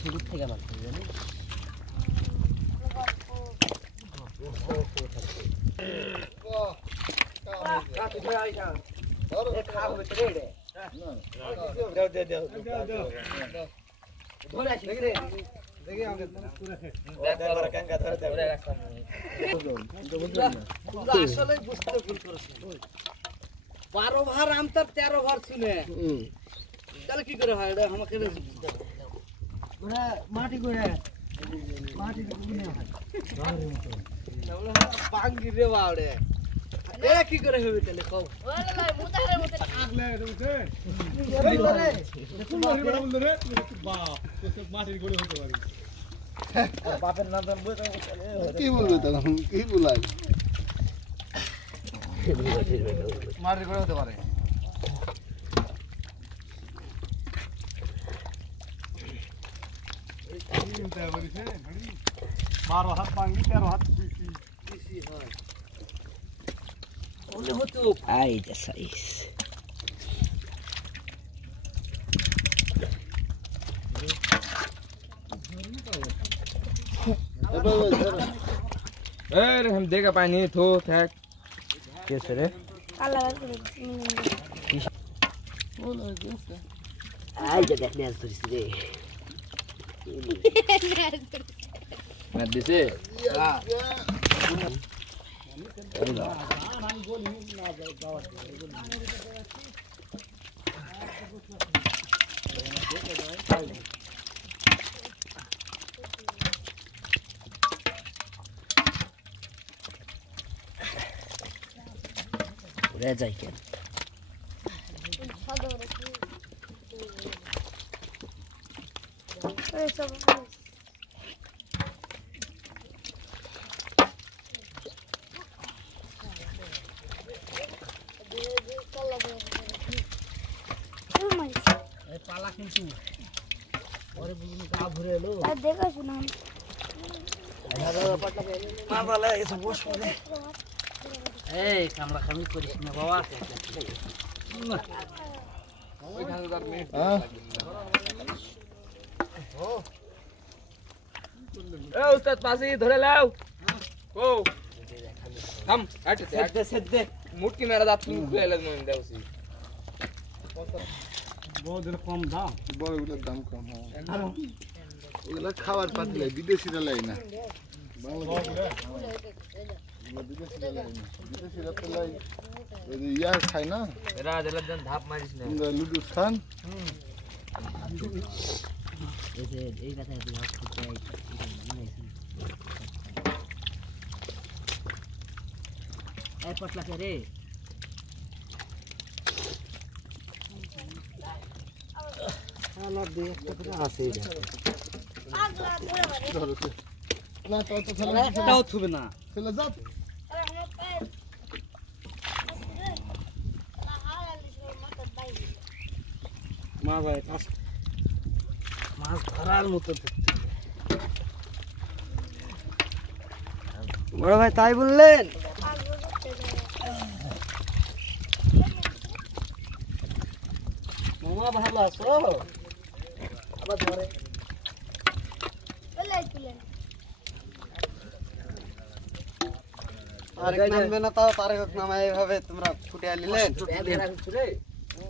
শুরু থেকে মাছ জানি আসলে বুঝতে ভুল করেছি 12 ভার আমতার 13 ভার শুনে তাহলে কি করে হয় এটা আমাকে ওরা মাটি করে মাটি গুনে হয় তাহলে পাঙ্গি রে বাড়ে এ কি করে হবে তাহলে কও ওরে লাই মুতারে মতে আগলে উঠে রে বাপ তো মাটির গড়ে হতে পারি বাপের নাম বলবো কি বলবে তখন কি বলাই মাটির গড়ে হতে পারে बारह हाथ पांगी 13 हाथ किसी है ओले हो तो आई जैसा इस अरे हम देखा पानी थो थक कैसे रे काला बोलो कैसे आई जगह ने असुरी से मैं दिसे हां रह जाए क्या पाला किंतु और बुनु का भरे लो देखा सुना मार वाला ये सब बोस बोले ए कामरा कमी करिस ना बाबा ওই ধানদার মে এ উস্তাদ পাশে ধরে লাও ও हम हट दे मुटकी मेरा दांत खुले लग में देउसी बहुत कम दाम বড়গুলোর দাম কম হয় এগুলা খাবার পাতলে বিদেশিরা লাই না বাংলাদেশে বিদেশিরা লাই না বিদেশিরা তো লাই এই ইয়া খায় না এরা জেলার দেন ধাপ মারিস না লুডুস খান এই কথা দিও এই পটলা কে রে আমার দিয়ে একটা করে আছে এই আগলা ধরে ধরে না তো তো ফেলে এটাও থুবে না ফেলে যা আরে আমার পায়ে না হারালি সব মাথা বাই মা ভাই মাছ ধরার মতো বড় ভাই তাই বললেন মামা ভালো আছো আবার ধরে পেলাই তুলেন আর নামবে না তাও তারে নামা এইভাবে তোমরা ফুটে নিলেন